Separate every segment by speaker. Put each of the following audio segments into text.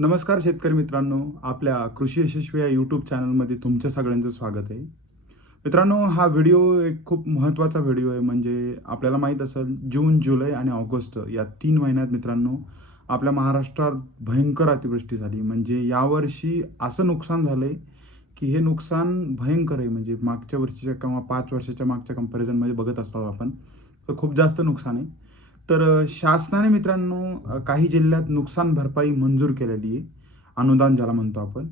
Speaker 1: नमस्कार शेतकरी मित्रांनो. आपल्या कृषी यशस्वी या यूट्यूब चॅनलमध्ये तुमच्या सगळ्यांचं स्वागत आहे. मित्रांनो हा व्हिडिओ एक खूप महत्त्वाचा व्हिडिओ आहे. म्हणजे आपल्याला माहीत असेल जून जुलै आणि ऑगस्ट या तीन महिन्यात मित्रांनो आपल्या महाराष्ट्रात भयंकर अतिवृष्टी झाली. म्हणजे यावर्षी असं नुकसान झालं आहे की हे नुकसान भयंकर आहे. म्हणजे मागच्या वर्षीच्या किंवा पाच वर्षाच्या मागच्या कंपॅरिझनमध्ये बघत असतो आपण. तर खूप जास्त नुकसान आहे. तर शासनाने मित्रांनो काही जिल्ह्यात नुकसान भरपाई मंजूर केलेली आहे. अनुदान ज्याला म्हणतो आपण.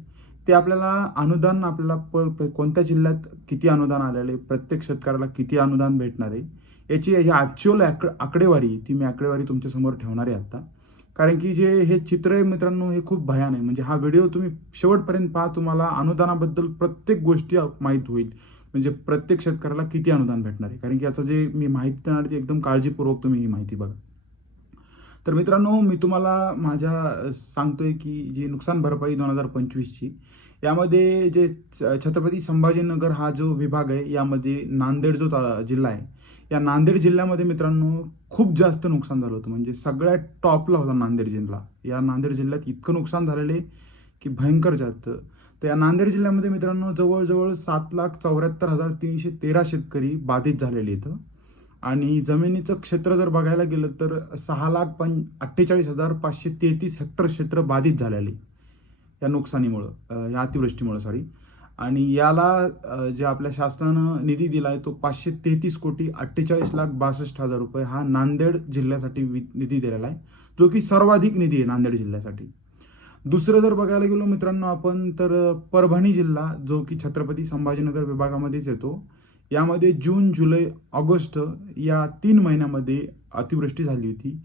Speaker 1: ते आपल्याला अनुदान आपल्याला प कोणत्या जिल्ह्यात किती अनुदान आलेले प्रत्येक शेतकऱ्याला किती अनुदान भेटणार आहे याची ही ॲक्च्युअल आक आकडेवारी ती मी आकडेवारी तुमच्यासमोर ठेवणार आहे आत्ता कारण की जे हे चित्र आहे मित्रांनो हे खूप भयान आहे. म्हणजे हा व्हिडिओ तुम्ही शेवटपर्यंत पहा तुम्हाला अनुदानाबद्दल प्रत्येक गोष्टी माहीत होईल. म्हणजे प्रत्येक शेतकऱ्याला किती अनुदान भेटणार आहे? कारण की याचं जे मी माहिती देणार ती एकदम काळजीपूर्वक तुम्ही ही माहिती बघा. तर मित्रांनो मी तुम्हाला माझ्या सांगतोय की जी नुकसान भरपाई दोन हजार पंचवीसची यामध्ये जे छ- छत्रपती संभाजीनगर हा जो विभाग आहे यामध्ये नांदेड जो ता- जिल्हा आहे या नांदेड जिल्ह्यामध्ये मित्रांनो खूप जास्त नुकसान झालं होतं. म्हणजे सगळ्यात टॉपला होता नांदेड जिल्हा. या नांदेड जिल्ह्यात इतकं नुकसान झालेलं आहे की भयंकर जास्त तर या नांदेड जिल्ह्यामध्ये मित्रांनो जवळजवळ सात लाख चौऱ्याहत्तर हजार तीनशे तेरा शेतकरी बाधित झालेले इथं आणि जमिनीचं क्षेत्र जर बघायला गेलं तर सहा लाख पं अठ्ठेचाळीस हजार पाचशे तेहतीस हेक्टर क्षेत्र बाधित झालेले या नुकसानीमुळं या अतिवृष्टीमुळं सॉरी आणि याला जे आपल्या शासनानं निधी दिला आहे तो पाचशे तेहतीस कोटी अठ्ठेचाळीस लाख बासष्ट हजार रुपये हा नांदेड जिल्ह्यासाठी वि- निधी दिलेला आहे. जो की सर्वाधिक निधी आहे नांदेड जिल्ह्यासाठी. दुसरं जर बघायला गेलो मित्रांनो आपण तर परभणी जिल्हा जो की छत्रपती संभाजीनगर विभागामध्येच येतो. यामध्ये जून जुलै ऑगस्ट या तीन महिन्यामध्ये अतिवृष्टी झाली होती.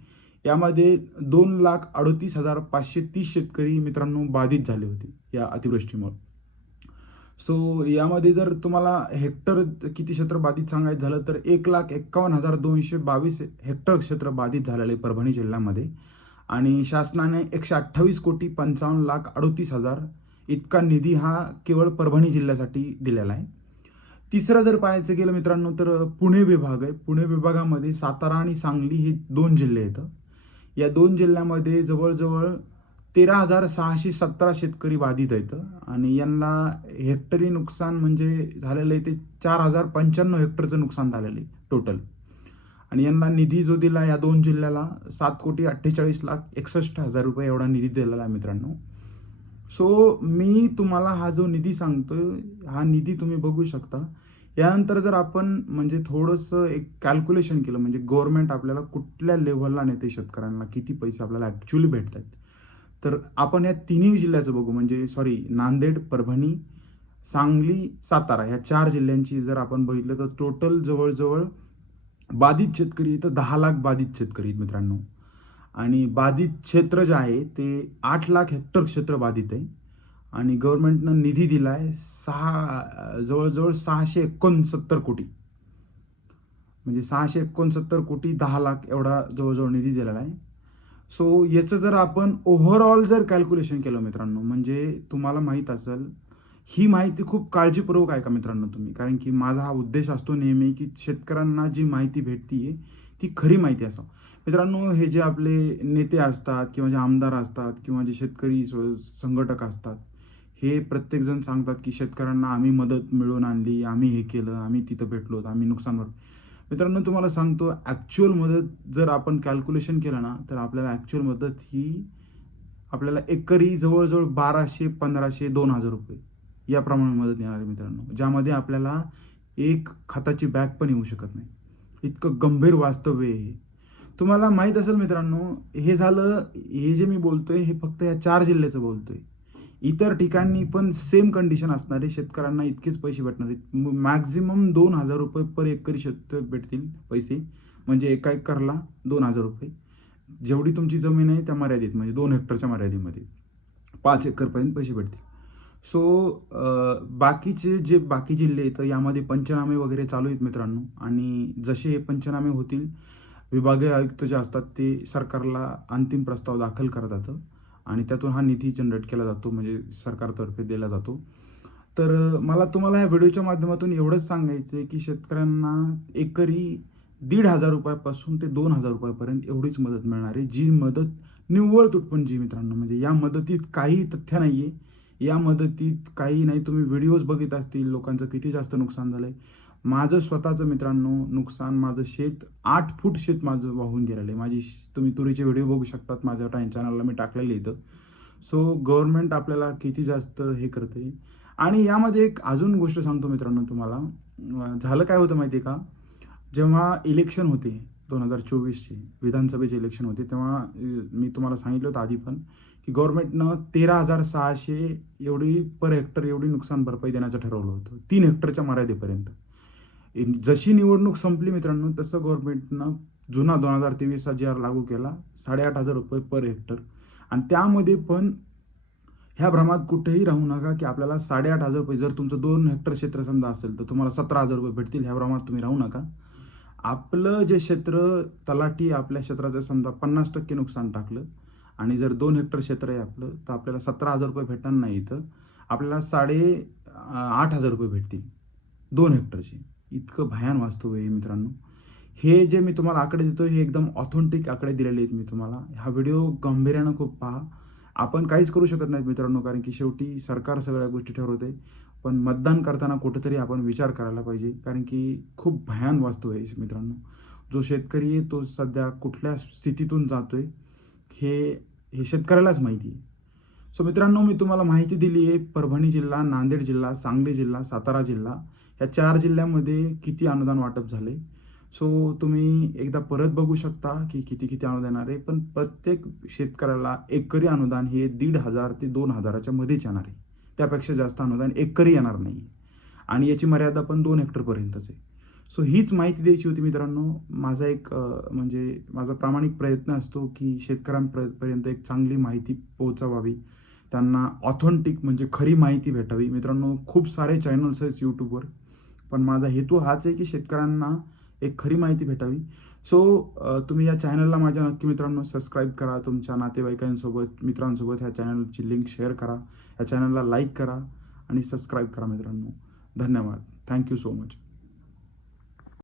Speaker 1: यामध्ये दोन लाख अडोतीस हजार पाचशे तीस शेतकरी मित्रांनो बाधित झाले होते या अतिवृष्टीमुळे. सो यामध्ये जर तुम्हाला हेक्टर किती क्षेत्र बाधित सांगायचं झालं तर एक लाख एक्कावन्न हजार दोनशे बावीस हेक्टर क्षेत्र बाधित झालेलं आहे परभणी जिल्ह्यामध्ये. आणि शासनाने एकशे अठ्ठावीस कोटी पंचावन्न लाख अडोतीस हजार इतका निधी हा केवळ परभणी जिल्ह्यासाठी दिलेला आहे. तिसरं जर पाहायचं गेलं मित्रांनो तर पुणे विभाग आहे. पुणे विभागामध्ये सातारा आणि सांगली हे दोन जिल्हे येतं या दोन जिल्ह्यामध्ये जवळजवळ तेरा हजार सहाशे सतरा शेतकरी बाधित आहेत आणि यांना हेक्टरी नुकसान म्हणजे झालेलं आहे ते चार हजार पंच्याण्णव हेक्टरचं नुकसान झालेलं आहे टोटल. आणि यांना निधी जो दिला या दोन जिल्ह्याला सात कोटी अठ्ठेचाळीस लाख एकसष्ट हजार रुपये एवढा निधी दिलेला आहे मित्रांनो. सो मी तुम्हाला हा जो निधी सांगतो हा निधी तुम्ही बघू शकता. यानंतर जर आपण म्हणजे थोडंसं एक कॅल्क्युलेशन केलं म्हणजे गव्हर्नमेंट आपल्याला कुठल्या लेव्हलला नेते शेतकऱ्यांना किती पैसे आपल्याला ॲक्च्युली भेटत आहेत तर आपण या तिन्ही जिल्ह्याचं बघू म्हणजे सॉरी नांदेड परभणी सांगली सातारा ह्या चार जिल्ह्यांची जर आपण बघितलं तर टोटल जवळजवळ बाधित शेतकरी तर दहा लाख बाधित शेतकरी आहेत मित्रांनो. आणि बाधित क्षेत्र जे आहे ते आठ लाख हेक्टर क्षेत्र बाधित आहे. आणि गव्हर्नमेंटनं निधी दिला आहे सहा जवळजवळ सहाशे एकोणसत्तर कोटी. म्हणजे सहाशे एकोणसत्तर कोटी दहा लाख एवढा जवळजवळ निधी दिलेला आहे. सो याचं जर आपण ओव्हरऑल जर कॅल्क्युलेशन केलं मित्रांनो म्हणजे तुम्हाला माहीत असेल ही माहिती खूप काळजीपूर्वक ऐका मित्रांनो तुम्ही. कारण की माझा हा उद्देश असतो नेहमी की शेतकऱ्यांना जी माहिती भेटतीये ती खरी माहिती असावं. मित्रांनो हे जे आपले नेते असतात किंवा जे आमदार असतात किंवा जे शेतकरी स- संघटक असतात हे प्रत्येकजण सांगतात की शेतकऱ्यांना आम्ही मदत मिळवून आणली आम्ही हे केलं आम्ही तिथं भेटलो आम्ही नुकसान मित्रांनो तुम्हाला सांगतो ॲक्च्युअल मदत जर आपण कॅल्क्युलेशन केलं ना तर आपल्याला ॲक्च्युअल मदत ही आपल्याला एकरी जवळजवळ बाराशे पंधराशे दोन हजार रुपये. याप्रमाणे मदत येणार आहे मित्रांनो ज्यामध्ये आपल्याला एक खताची बॅग पण येऊ शकत नाही. इतकं गंभीर वास्तव्य आहे हे. तुम्हाला माहीत असेल मित्रांनो हे झालं हे जे मी बोलतोय हे फक्त या चार जिल्ह्याचं बोलतोय. इतर ठिकाणी पण सेम कंडिशन असणारे शेतकऱ्यांना इतकेच पैसे भेटणार आहेत. मॅक्झिमम दोन हजार रुपये पर एकरी शेत भेटतील पैसे. म्हणजे एका एकरला दोन हजार रुपये. जेवढी तुमची जमीन आहे त्या मर्यादित म्हणजे दोन हेक्टरच्या मर्यादेमध्ये पाच एकरपर्यंत पैसे भेटतील. सो बाकीचे जे बाकी जिल्हे आहेत यामध्ये पंचनामे वगैरे चालू आहेत मित्रांनो. आणि जसे हे पंचनामे होतील विभागीय आयुक्त जे असतात ते सरकारला अंतिम प्रस्ताव दाखल करतात. आणि त्यातून हा निधी जनरेट केला जातो म्हणजे सरकारतर्फे दिला जातो. तर मला तुम्हाला या व्हिडिओच्या माध्यमातून एवढंच सांगायचं आहे की शेतकऱ्यांना एकरी दीड हजार रुपयापासून ते दोन हजार रुपयापर्यंत एवढीच मदत मिळणार आहे जी मदत निव्वळ तुटपुंजी मित्रांनो. म्हणजे या मदतीत काही तथ्य नाही आहे या मदतीत काही नाही तुम्ही व्हिडिओज बघित असतील लोकांचं किती जास्त नुकसान झालं आहे माझं स्वतःचं मित्रांनो नुकसान माझं शेत आठ फूट शेत माझं वाहून गेलेलं आहे. माझी तुम्ही तुरीचे व्हिडिओ बघू शकतात माझ्या टाईम चॅनलला मी टाकलेले इथं. सो गव्हर्नमेंट आपल्याला किती जास्त हे करते आणि यामध्ये एक अजून गोष्ट सांगतो मित्रांनो तुम्हाला. झालं काय होतं माहिती आहे का? जेव्हा इलेक्शन होते दोन हजार चोवीसचे विधानसभेचे इलेक्शन होते तेव्हा मी तुम्हाला सांगितलं होतं आधी पण. की गव्हर्नमेंटनं तेरा हजार सहाशे एवढी पर हेक्टर एवढी नुकसान भरपाई देण्याचं ठरवलं होतं. तीन हेक्टरच्या मर्यादेपर्यंत. जशी निवडणूक संपली मित्रांनो तसं गव्हर्नमेंटनं जुना दोन हजार तेवीसचा जी आर लागू केला साडेआठ हजार रुपये पर हेक्टर. आणि त्यामध्ये पण ह्या भ्रमात कुठेही राहू नका की आपल्याला साडेआठ हजार रुपये जर तुमचं दोन हेक्टर क्षेत्र समजा असेल तर तुम्हाला सतरा हजार रुपये भेटतील ह्या भ्रमात तुम्ही राहू नका. आपलं जे क्षेत्र तलाठी आपल्या क्षेत्राचं समजा पन्नास टक्के नुकसान टाकलं आणि जर दोन हेक्टर क्षेत्र आहे आपलं तर आपल्याला सतरा हजार रुपये भेटणार नाही इथं. आपल्याला साडे आठ हजार रुपये भेटतील दोन हेक्टरचे. इतकं भयान वास्तव आहे मित्रांनो. हे जे मी तुम्हाला आकडे देतो हे एकदम ऑथेंटिक आकडे दिलेले आहेत मी तुम्हाला. हा व्हिडिओ गांभीर्यानं खूप पहा. आपण काहीच करू शकत नाहीत मित्रांनो कारण की शेवटी सरकार सगळ्या गोष्टी ठरवते पण मतदान करताना कुठेतरी आपण विचार करायला पाहिजे कारण की खूप भयान वास्तव आहे मित्रांनो. जो शेतकरी आहे तो सध्या कुठल्या स्थितीतून जातोय हे हे शेतकऱ्यालाच माहिती आहे. सो मित्रांनो मी तुम्हाला माहिती दिली आहे परभणी जिल्हा नांदेड जिल्हा सांगली जिल्हा सातारा जिल्हा या चार जिल्ह्यामध्ये किती अनुदान वाटप झाले? सो तुम्ही एकदा परत बघू शकता की किती किती अनुदान येणार आहे पण प्रत्येक शेतकऱ्याला एकरी अनुदान हे दीड हजार ते दोन हजाराच्या मध्येच येणार आहे. त्यापेक्षा जास्त अनुदान एकरी येणार नाही आणि याची मर्यादा पण दोन हेक्टरपर्यंतच आहे. सो हीच माहिती द्यायची होती मित्रांनो. माझा एक म्हणजे माझा प्रामाणिक प्रयत्न असतो की शेतकऱ्यांपर्यंत एक चांगली माहिती पोहोचवावी. त्यांना ऑथेंटिक म्हणजे खरी माहिती भेटावी. मित्रांनो खूप सारे चॅनल्स आहेत यूट्यूबवर पण माझा हेतू हाच आहे की शेतकऱ्यांना एक खरी माहिती भेटावी. सो तुम्ही या चॅनलला माझ्या नक्की मित्रांनो सबस्क्राईब करा. तुमच्या नातेवाईकांसोबत मित्रांसोबत ह्या चॅनलची लिंक शेअर करा. या चॅनलला लाईक करा आणि सबस्क्राईब करा मित्रांनो. धन्यवाद. Thank you so much